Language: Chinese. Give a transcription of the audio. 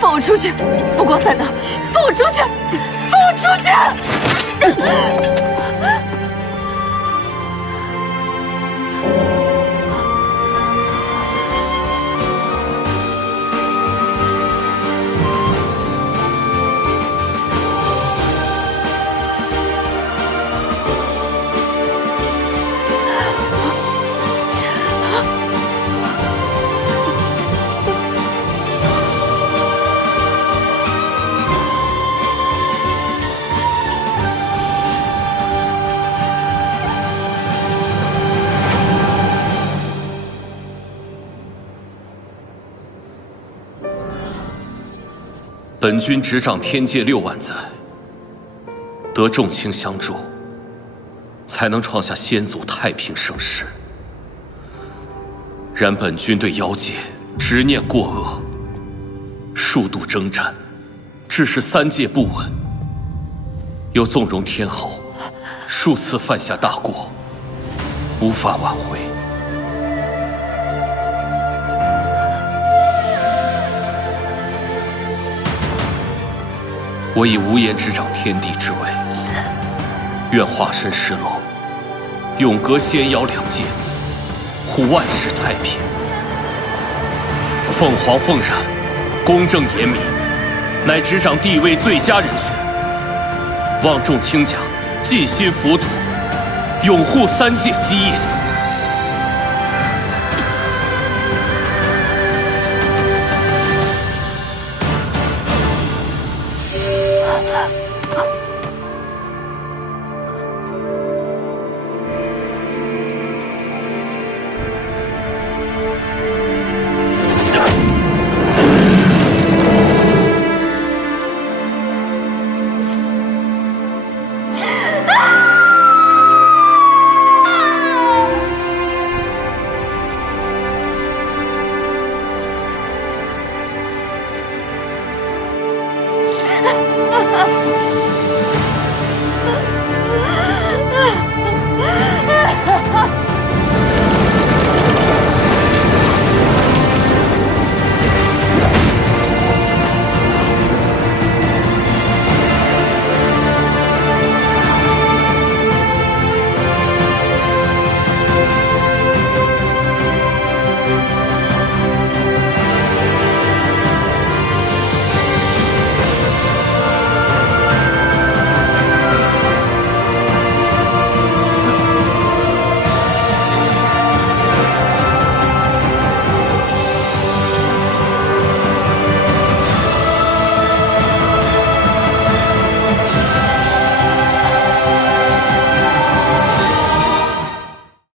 放我出去！不光在那儿，放我出去！放我出去！本君执掌天界6万载，得众卿相助，才能创下先祖太平盛世。然本君对妖界执念过恶，数度征战，致使3界不稳，又纵容天后数次犯下大过，无法挽回。我已无颜执掌天地之位，愿化身石龙，永隔仙妖2界，护万世太平。凤凰凤苒，公正严明，乃执掌帝位最佳人选。望众卿家尽心辅佐，拥护3界基业。